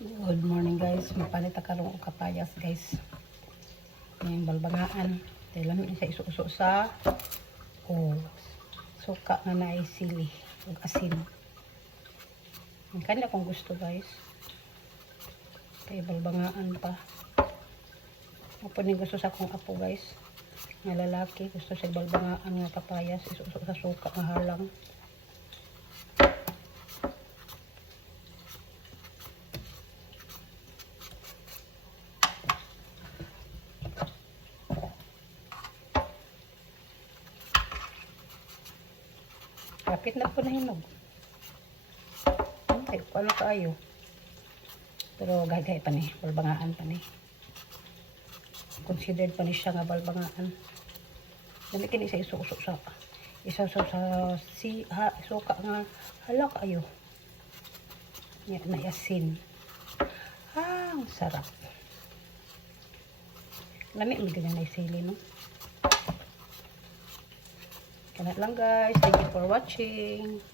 Good morning guys, mapalit karong og kapayas guys. Yung balbangaan, dahil lang sa isuso sa suka nga naay sili ug asin. Ang kanya kung gusto guys. Kay balbangaan pa. Apo ni gusto sa akong apo guys. Nga lalaki gusto sa balbangaan nga kapayas isuso sa suka nga halang. Kapit na po na hinog. Ay, ano kaayo. Pero gagay pa ni, balbangaan pa ni. Considered pa ni siya nga balbangaan. Dami kini sa isuso sa isa sa suka nga halak ayo. Nya na asin. Ang sarap. Lami mi ganyan na sili no. Kana lang guys, thank you for watching.